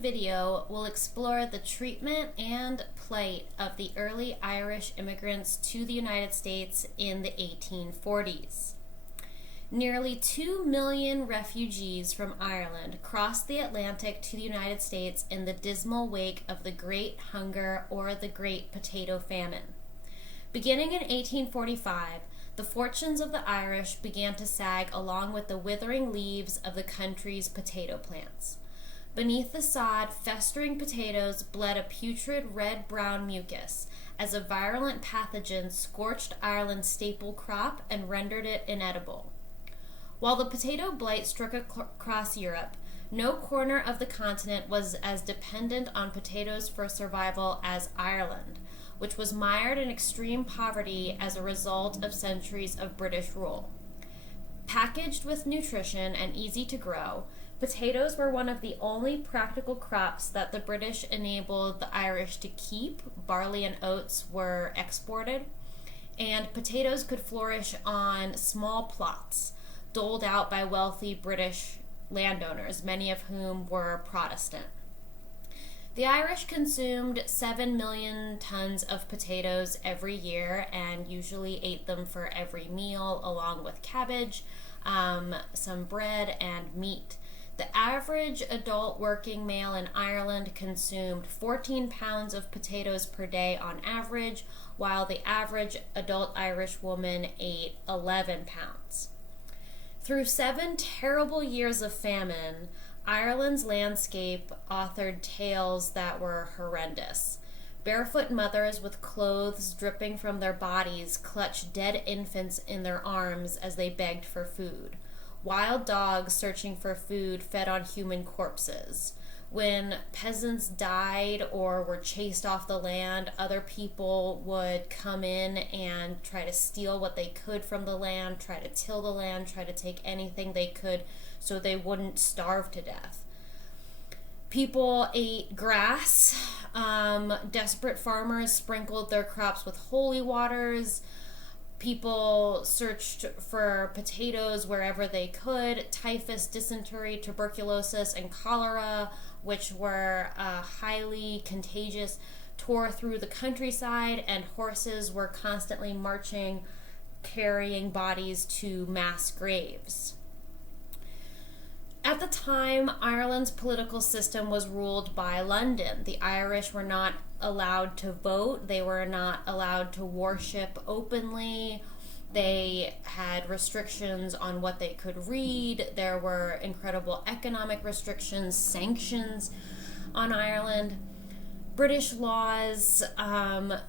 video, we'll explore the treatment and plight of the early Irish immigrants to the United States in the 1840s. Nearly 2 million refugees from Ireland crossed the Atlantic to the United States in the dismal wake of the Great Hunger or the Great Potato Famine. Beginning in 1845, the fortunes of the Irish began to sag along with the withering leaves of the country's potato plants. Beneath the sod, festering potatoes bled a putrid red-brown mucus as a virulent pathogen scorched Ireland's staple crop and rendered it inedible. While the potato blight struck across Europe, no corner of the continent was as dependent on potatoes for survival as Ireland, which was mired in extreme poverty as a result of centuries of British rule. Packaged with nutrition and easy to grow, potatoes were one of the only practical crops that the British enabled the Irish to keep. Barley and oats were exported, and potatoes could flourish on small plots doled out by wealthy British landowners, many of whom were Protestant. The Irish consumed 7 million tons of potatoes every year and usually ate them for every meal, along with cabbage, some bread, and meat. The average adult working male in Ireland consumed 14 pounds of potatoes per day on average, while the average adult Irish woman ate 11 pounds. Through 7 terrible years of famine, Ireland's landscape authored tales that were horrendous. Barefoot mothers with clothes dripping from their bodies clutched dead infants in their arms as they begged for food. Wild dogs searching for food fed on human corpses. When peasants died or were chased off the land, other people would come in and try to steal what they could from the land, try to till the land, try to take anything they could so they wouldn't starve to death. People ate grass. Desperate farmers sprinkled their crops with holy waters. People searched for potatoes wherever they could. Typhus, dysentery, tuberculosis, and cholera, which were highly contagious, tore through the countryside, and horses were constantly marching, carrying bodies to mass graves. At the time, Ireland's political system was ruled by London. The Irish were not allowed to vote. They were not allowed to worship openly. They had restrictions on what they could read. There were incredible economic restrictions, sanctions on Ireland. British laws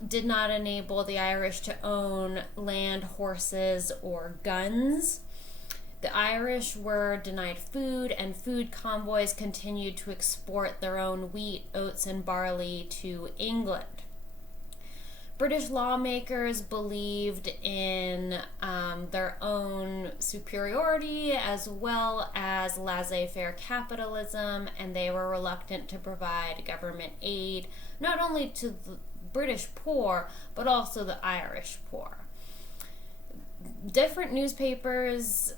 did not enable the Irish to own land, horses, or guns. The Irish were denied food, and food convoys continued to export their own wheat, oats, and barley to England. British lawmakers believed in their own superiority as well as laissez-faire capitalism, and they were reluctant to provide government aid not only to the British poor but also the Irish poor. Different newspapers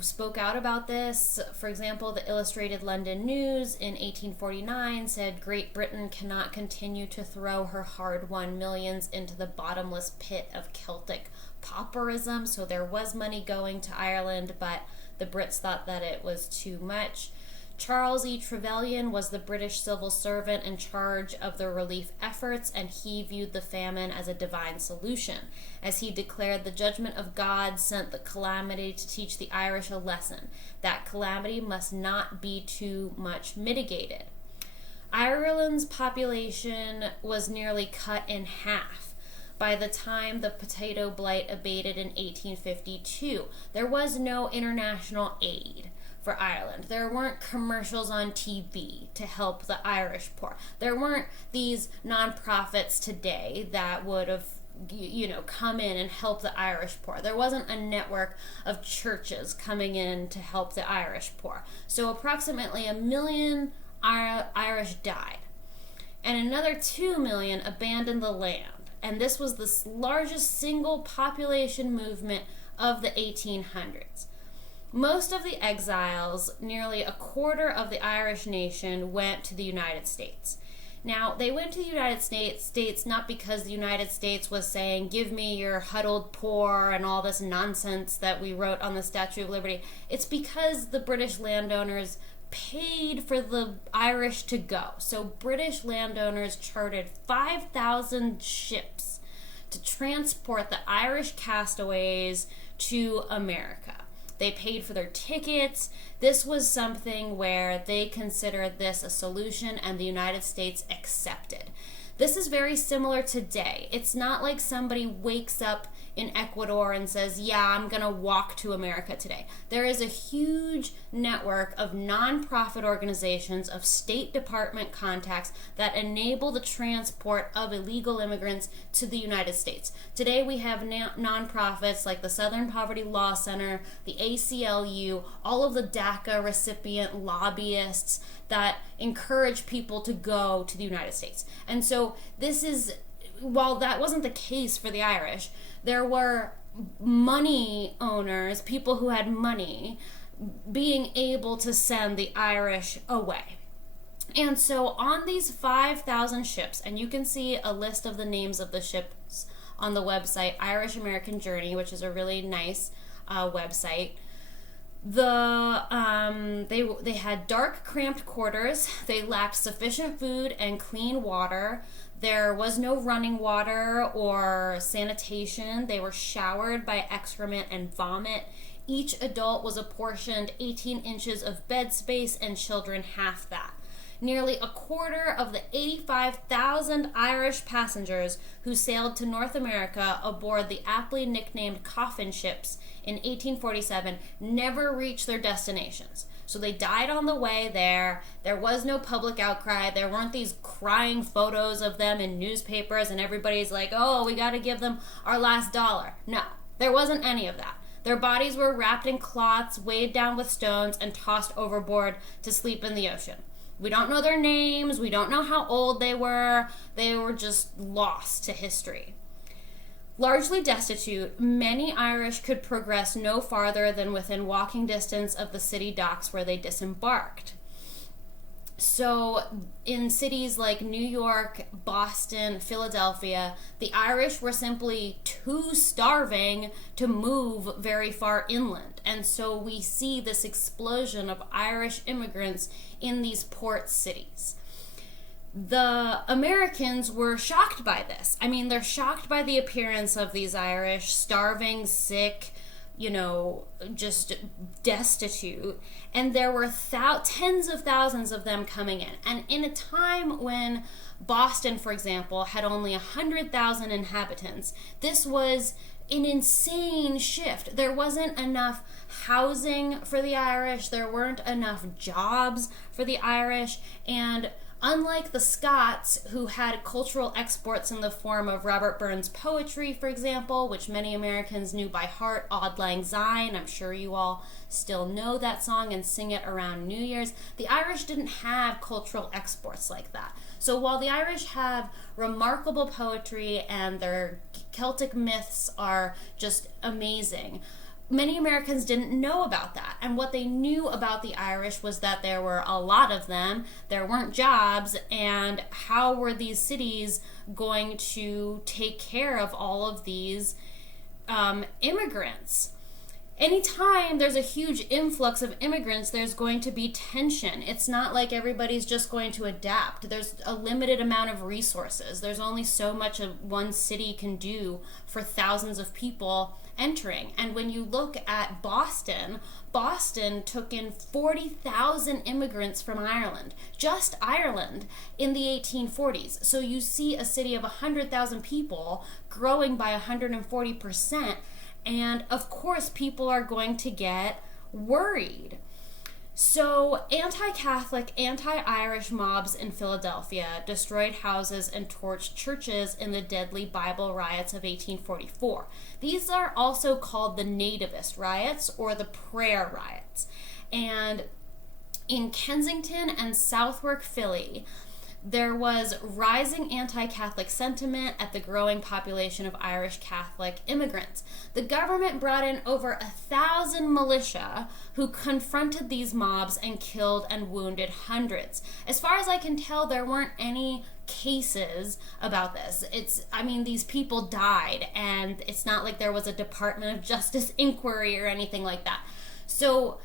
spoke out about this. For example, the Illustrated London News in 1849 said Great Britain cannot continue to throw her hard-won millions into the bottomless pit of Celtic pauperism. So there was money going to Ireland, but the Brits thought that it was too much. Charles E. Trevelyan was the British civil servant in charge of the relief efforts, and he viewed the famine as a divine solution. As he declared, the judgment of God sent the calamity to teach the Irish a lesson. That calamity must not be too much mitigated. Ireland's population was nearly cut in half by the time the potato blight abated in 1852. There was no international aid for Ireland. There weren't commercials on TV to help the Irish poor. There weren't these nonprofits today that would have come in and help the Irish poor. There wasn't a network of churches coming in to help the Irish poor. So approximately 1 million Irish died, and another 2 million abandoned the land. And this was the largest single population movement of the 1800s. Most of the exiles, nearly a quarter of the Irish nation, went to the United States. Now, they went to the United States not because the United States was saying, give me your huddled poor and all this nonsense that we wrote on the Statue of Liberty. It's because the British landowners paid for the Irish to go. So British landowners chartered 5,000 ships to transport the Irish castaways to America. They paid for their tickets. This was something where they considered this a solution and the United States accepted. This is very similar today. It's not like somebody wakes up in Ecuador and says, yeah, I'm going to walk to America today. There is a huge network of nonprofit organizations, of State Department contacts that enable the transport of illegal immigrants to the United States. Today we have nonprofits like the Southern Poverty Law Center, the ACLU, all of the DACA recipient lobbyists that encourage people to go to the United States. And so this is, while that wasn't the case for the Irish, there were money owners, people who had money, being able to send the Irish away. And so on these 5,000 ships, and you can see a list of the names of the ships on the website Irish American Journey, which is a really nice website. They had dark, cramped quarters. They lacked sufficient food and clean water. There was no running water or sanitation. They were showered by excrement and vomit. Each adult was apportioned 18 inches of bed space and children half that. Nearly a quarter of the 85,000 Irish passengers who sailed to North America aboard the aptly nicknamed coffin ships in 1847 never reached their destinations. So they died on the way there. There was no public outcry. There weren't these crying photos of them in newspapers and everybody's like, oh, we got to give them our last dollar. No, there wasn't any of that. Their bodies were wrapped in cloths, weighed down with stones, and tossed overboard to sleep in the ocean. We don't know their names. We don't know how old they were. They were just lost to history. Largely destitute, many Irish could progress no farther than within walking distance of the city docks where they disembarked. So in cities like New York, Boston, Philadelphia, the Irish were simply too starving to move very far inland. And so we see this explosion of Irish immigrants in these port cities. The Americans were shocked by this. I mean, they're shocked by the appearance of these Irish, starving, sick, just destitute. And there were tens of thousands of them coming in. And in a time when Boston, for example, had only 100,000 inhabitants, this was an insane shift. There wasn't enough housing for the Irish. There weren't enough jobs for the Irish. And unlike the Scots, who had cultural exports in the form of Robert Burns' poetry, for example, which many Americans knew by heart, Auld Lang Syne, I'm sure you all still know that song and sing it around New Year's, the Irish didn't have cultural exports like that. So while the Irish have remarkable poetry and their Celtic myths are just amazing, many Americans didn't know about that. And what they knew about the Irish was that there were a lot of them, there weren't jobs, and how were these cities going to take care of all of these immigrants? Anytime there's a huge influx of immigrants, there's going to be tension. It's not like everybody's just going to adapt. There's a limited amount of resources. There's only so much one city can do for thousands of people entering. And when you look at Boston took in 40,000 immigrants from Ireland, just Ireland, in the 1840s. So you see a city of 100,000 people growing by 140%. And of course, people are going to get worried. So anti-Catholic, anti-Irish mobs in Philadelphia destroyed houses and torched churches in the deadly Bible riots of 1844. These are also called the nativist riots or the prayer riots. And in Kensington and Southwark, Philly, There was rising anti-Catholic sentiment at the growing population of Irish Catholic immigrants. The government brought in over 1,000 militia who confronted these mobs and killed and wounded hundreds. As far as I can tell, there weren't any cases about this. These people died, and it's not like there was a Department of Justice inquiry or anything like that. So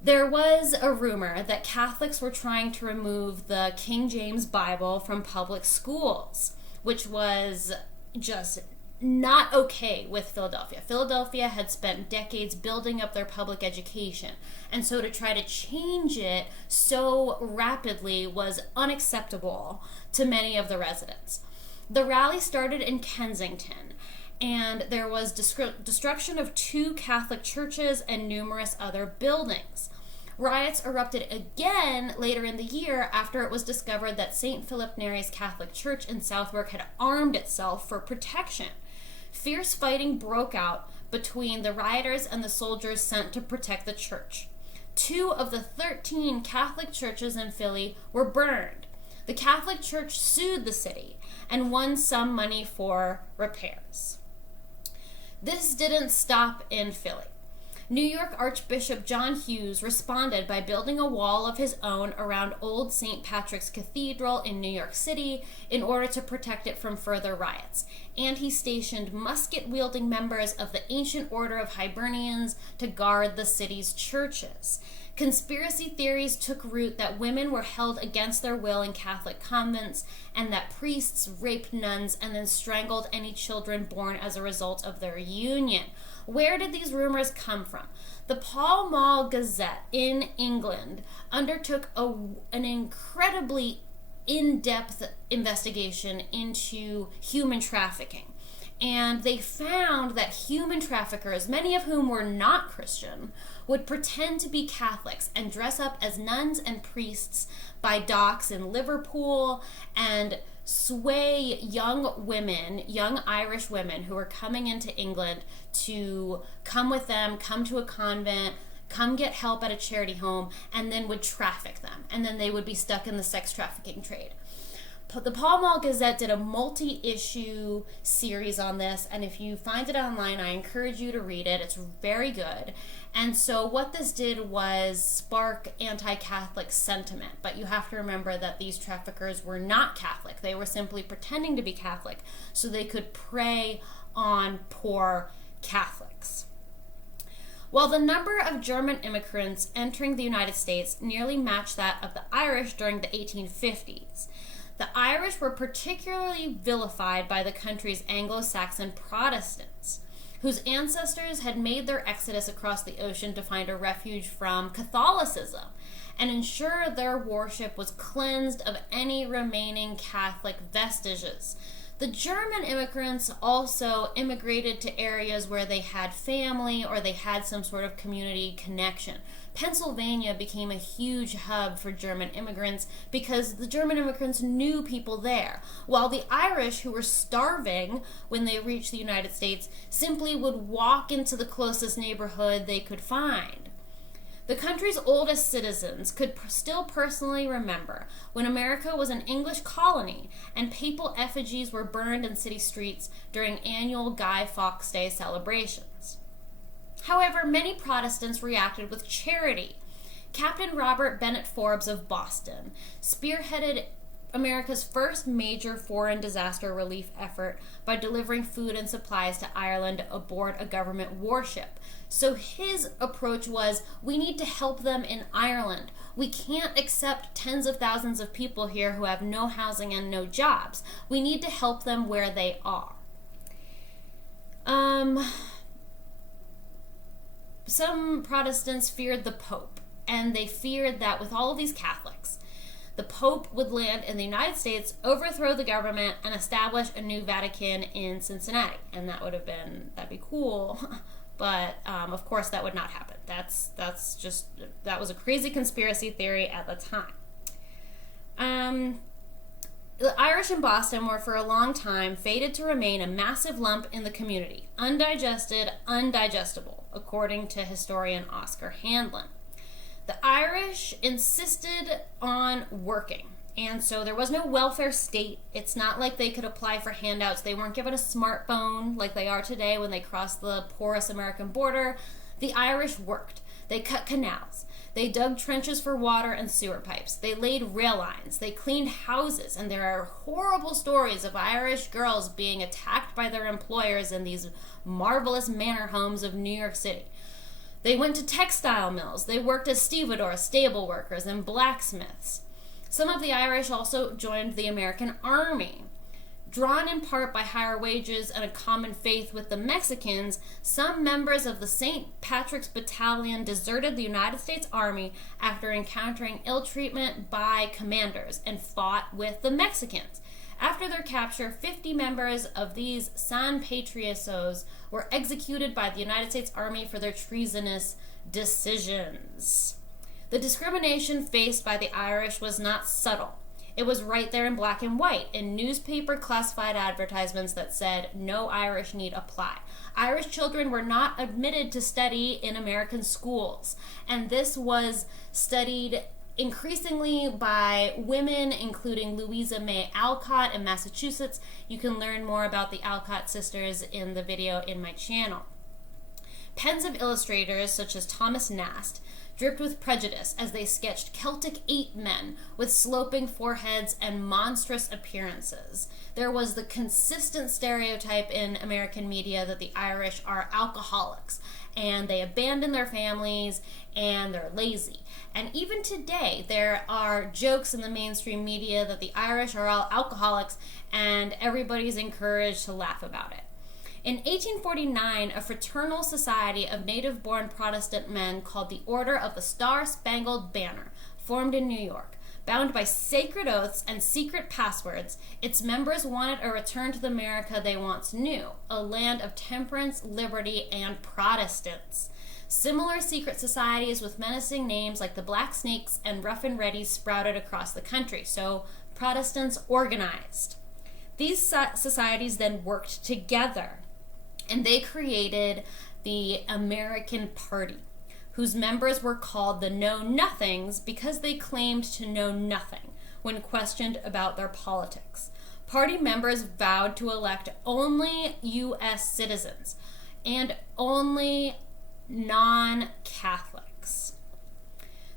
there was a rumor that Catholics were trying to remove the King James Bible from public schools, which was just not okay with Philadelphia. Philadelphia had spent decades building up their public education, and so to try to change it so rapidly was unacceptable to many of the residents. The rally started in Kensington, and there was destruction of 2 Catholic churches and numerous other buildings. Riots erupted again later in the year after it was discovered that St. Philip Neri's Catholic Church in Southwark had armed itself for protection. Fierce fighting broke out between the rioters and the soldiers sent to protect the church. 2 of the 13 Catholic churches in Philly were burned. The Catholic Church sued the city and won some money for repairs. This didn't stop in Philly. New York Archbishop John Hughes responded by building a wall of his own around Old St. Patrick's Cathedral in New York City in order to protect it from further riots. And he stationed musket-wielding members of the Ancient Order of Hibernians to guard the city's churches. Conspiracy theories took root that women were held against their will in Catholic convents, and that priests raped nuns and then strangled any children born as a result of their union. Where did these rumors come from? The Pall Mall Gazette in England undertook an incredibly in-depth investigation into human trafficking. And they found that human traffickers, many of whom were not Christian, would pretend to be Catholics and dress up as nuns and priests by docks in Liverpool and sway young women, young Irish women who were coming into England to come with them, come to a convent, come get help at a charity home, and then would traffic them. And then they would be stuck in the sex trafficking trade. The Pall Mall Gazette did a multi-issue series on this, and if you find it online, I encourage you to read it. It's very good. And so what this did was spark anti-Catholic sentiment, but you have to remember that these traffickers were not Catholic. They were simply pretending to be Catholic so they could prey on poor Catholics. While the number of German immigrants entering the United States nearly matched that of the Irish during the 1850s, the Irish were particularly vilified by the country's Anglo-Saxon Protestants, whose ancestors had made their exodus across the ocean to find a refuge from Catholicism and ensure their worship was cleansed of any remaining Catholic vestiges. The German immigrants also immigrated to areas where they had family or they had some sort of community connection. Pennsylvania became a huge hub for German immigrants because the German immigrants knew people there, while the Irish, who were starving when they reached the United States, simply would walk into the closest neighborhood they could find. The country's oldest citizens could still personally remember when America was an English colony and papal effigies were burned in city streets during annual Guy Fawkes Day celebrations. However, many Protestants reacted with charity. Captain Robert Bennett Forbes of Boston spearheaded America's first major foreign disaster relief effort by delivering food and supplies to Ireland aboard a government warship. So his approach was, we need to help them in Ireland. We can't accept tens of thousands of people here who have no housing and no jobs. We need to help them where they are. Some Protestants feared the Pope, and they feared that with all of these Catholics, the Pope would land in the United States, overthrow the government, and establish a new Vatican in Cincinnati. And that'd be cool. But of course that would not happen. That was a crazy conspiracy theory at the time. The Irish in Boston were for a long time fated to remain a massive lump in the community, undigested, undigestible, according to historian Oscar Handlin. The Irish insisted on working, And so there was no welfare state. It's not like they could apply for handouts. They weren't given a smartphone like they are today when they crossed the porous American border. The Irish worked. They cut canals. They dug trenches for water and sewer pipes. They laid rail lines. They cleaned houses. And there are horrible stories of Irish girls being attacked by their employers in these marvelous manor homes of New York City. They went to textile mills. They worked as stevedores, stable workers, and blacksmiths. Some of the Irish also joined the American Army. Drawn in part by higher wages and a common faith with the Mexicans, some members of the St. Patrick's Battalion deserted the United States Army after encountering ill treatment by commanders and fought with the Mexicans. After their capture, 50 members of these San Patriosos were executed by the United States Army for their treasonous decisions. The discrimination faced by the Irish was not subtle. It was right there in black and white in newspaper classified advertisements that said, "No Irish need apply." Irish children were not admitted to study in American schools, and this was studied increasingly by women, including Louisa May Alcott in Massachusetts. You can learn more about the Alcott sisters in the video in my channel. Pens of illustrators such as Thomas Nast dripped with prejudice as they sketched Celtic ape men with sloping foreheads and monstrous appearances. There was the consistent stereotype in American media that the Irish are alcoholics and they abandon their families and they're lazy. And even today, there are jokes in the mainstream media that the Irish are all alcoholics and everybody's encouraged to laugh about it. In 1849, a fraternal society of native-born Protestant men called the Order of the Star-Spangled Banner formed in New York. Bound by sacred oaths and secret passwords, its members wanted a return to the America they once knew, a land of temperance, liberty, and Protestants. Similar secret societies with menacing names like the Black Snakes and Rough and Ready sprouted across the country, so Protestants organized. These societies then worked together, and they created the American Party, whose members were called the Know-Nothings because they claimed to know nothing when questioned about their politics. Party members vowed to elect only U.S. citizens and only non-Catholics.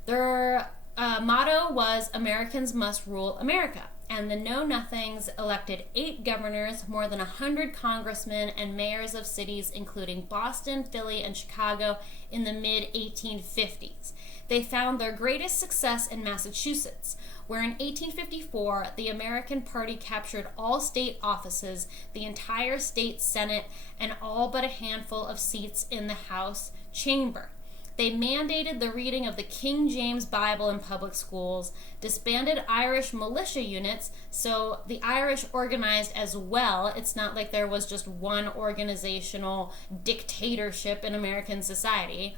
Their motto was "Americans must rule America." And the Know-Nothings elected 8 governors, more than 100 congressmen, and mayors of cities including Boston, Philly, and Chicago in the mid-1850s. They found their greatest success in Massachusetts, where in 1854 the American Party captured all state offices, the entire state Senate, and all but a handful of seats in the House chamber. They mandated the reading of the King James Bible in public schools, disbanded Irish militia units, so the Irish organized as well. It's not like there was just one organizational dictatorship in American society,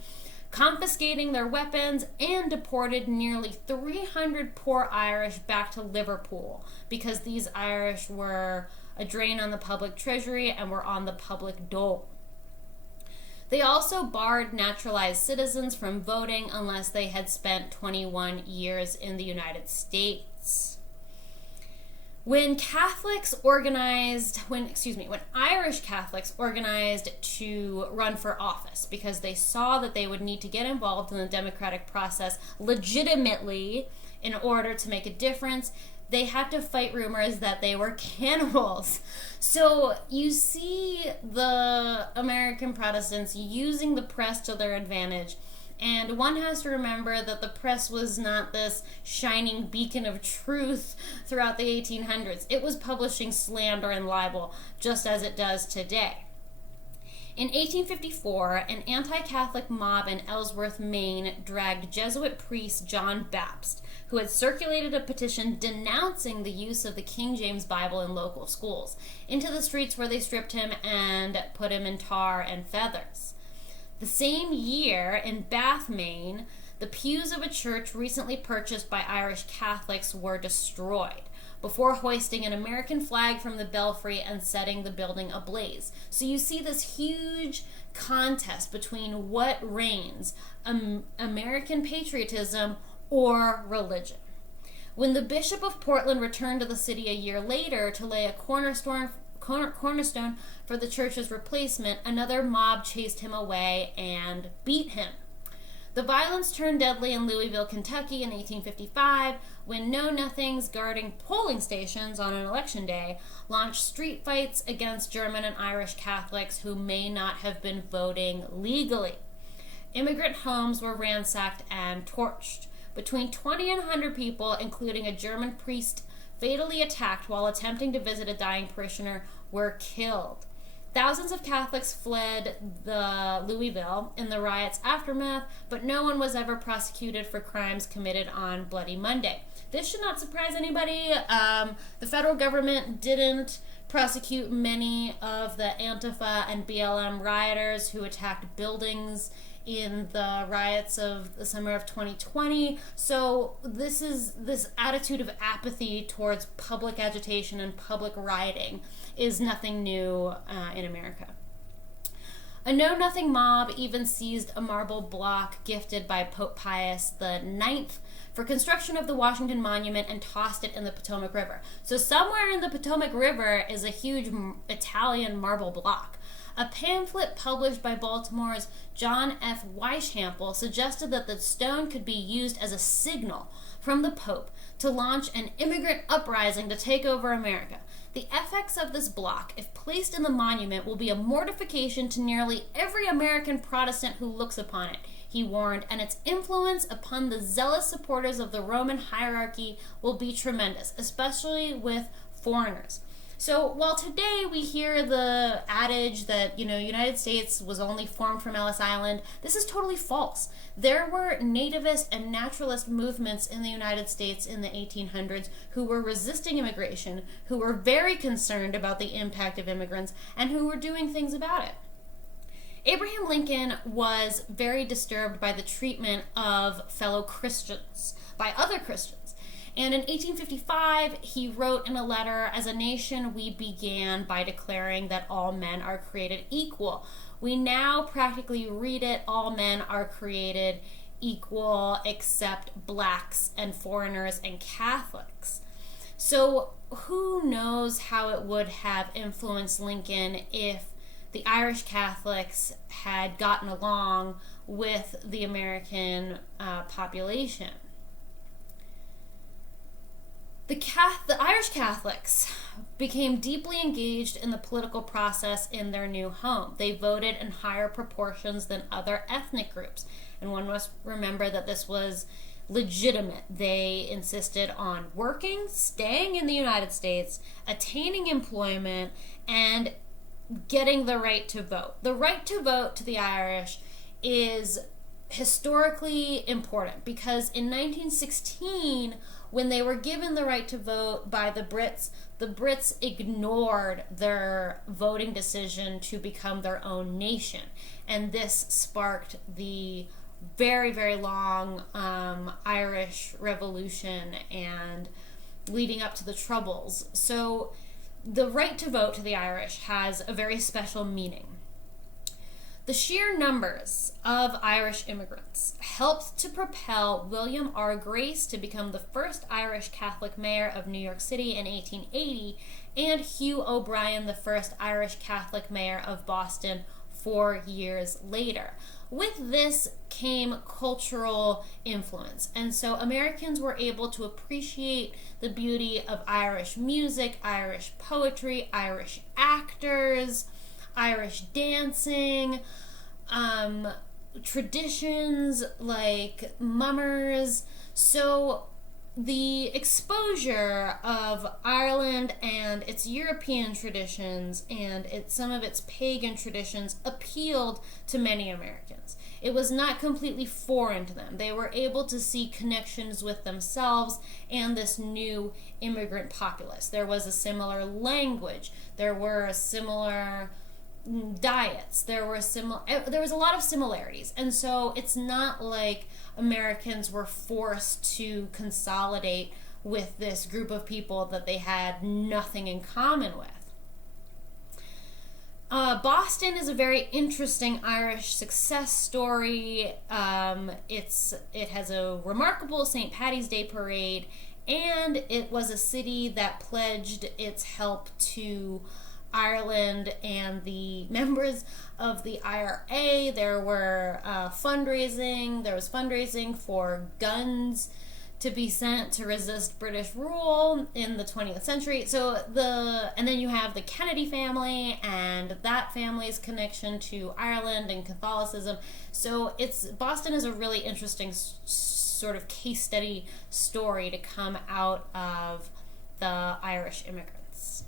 confiscating their weapons, and deported nearly 300 poor Irish back to Liverpool because these Irish were a drain on the public treasury and were on the public dole. They also barred naturalized citizens from voting unless they had spent 21 years in the United States. When Irish Catholics organized to run for office because they saw that they would need to get involved in the democratic process legitimately in order to make a difference, they had to fight rumors that they were cannibals. So you see the American Protestants using the press to their advantage. And one has to remember that the press was not this shining beacon of truth throughout the 1800s. It was publishing slander and libel, just as it does today. In 1854, an anti-Catholic mob in Ellsworth, Maine, dragged Jesuit priest John Baptist, who had circulated a petition denouncing the use of the King James Bible in local schools, into the streets where they stripped him and put him in tar and feathers. The same year, in Bath, Maine, the pews of a church recently purchased by Irish Catholics were destroyed before hoisting an American flag from the belfry and setting the building ablaze. So you see this huge contest between what reigns, American patriotism or religion. When the Bishop of Portland returned to the city a year later to lay a cornerstone for the church's replacement, another mob chased him away and beat him. The violence turned deadly in Louisville, Kentucky in 1855 when know-nothings guarding polling stations on an election day launched street fights against German and Irish Catholics who may not have been voting legally. Immigrant homes were ransacked and torched. Between 20 and 100 people, including a German priest fatally attacked while attempting to visit a dying parishioner, were killed. Thousands of Catholics fled the Louisville in the riot's aftermath, but no one was ever prosecuted for crimes committed on Bloody Monday. This should not surprise anybody. The federal government didn't prosecute many of the Antifa and BLM rioters who attacked buildings in the riots of the summer of 2020. So this attitude of apathy towards public agitation and public rioting is nothing new in America. A know-nothing mob even seized a marble block gifted by Pope Pius IX for construction of the Washington Monument and tossed it in the Potomac River. So somewhere in the Potomac River is a huge Italian marble block. A pamphlet published by Baltimore's John F. Weishaupt suggested that the stone could be used as a signal from the Pope to launch an immigrant uprising to take over America. The effects of this block, if placed in the monument, will be a mortification to nearly every American Protestant who looks upon it, he warned, and its influence upon the zealous supporters of the Roman hierarchy will be tremendous, especially with foreigners. So while today we hear the adage that, United States was only formed from Ellis Island, this is totally false. There were nativist and naturalist movements in the United States in the 1800s who were resisting immigration, who were very concerned about the impact of immigrants, and who were doing things about it. Abraham Lincoln was very disturbed by the treatment of fellow Christians, by other Christians. And in 1855, he wrote in a letter, "As a nation, we began by declaring that all men are created equal. We now practically read it, all men are created equal except blacks and foreigners and Catholics." So who knows how it would have influenced Lincoln if the Irish Catholics had gotten along with the American population. The Irish Catholics became deeply engaged in the political process in their new home. They voted in higher proportions than other ethnic groups. And one must remember that this was legitimate. They insisted on working, staying in the United States, attaining employment, and getting the right to vote. The right to vote to the Irish is historically important because in 1916, when they were given the right to vote by the Brits ignored their voting decision to become their own nation. And this sparked the very, very long Irish Revolution and leading up to the Troubles. So the right to vote to the Irish has a very special meaning. The sheer numbers of Irish immigrants helped to propel William R. Grace to become the first Irish Catholic mayor of New York City in 1880, and Hugh O'Brien, the first Irish Catholic mayor of Boston 4 years later. With this came cultural influence, and so Americans were able to appreciate the beauty of Irish music, Irish poetry, Irish actors, Irish dancing, traditions like mummers. So the exposure of Ireland and its European traditions and some of its pagan traditions appealed to many Americans. It was not completely foreign to them. They were able to see connections with themselves and this new immigrant populace. There was a similar language. There were similar diets. There was a lot of similarities. And so it's not like Americans were forced to consolidate with this group of people that they had nothing in common with. Boston is a very interesting Irish success story. It has a remarkable St. Paddy's Day parade, And it was a city that pledged its help to Ireland and the members of the IRA. There were there was fundraising for guns to be sent to resist British rule in the 20th century. And then you have the Kennedy family and that family's connection to Ireland and Catholicism. So Boston is a really interesting sort of case study story to come out of the Irish immigrants.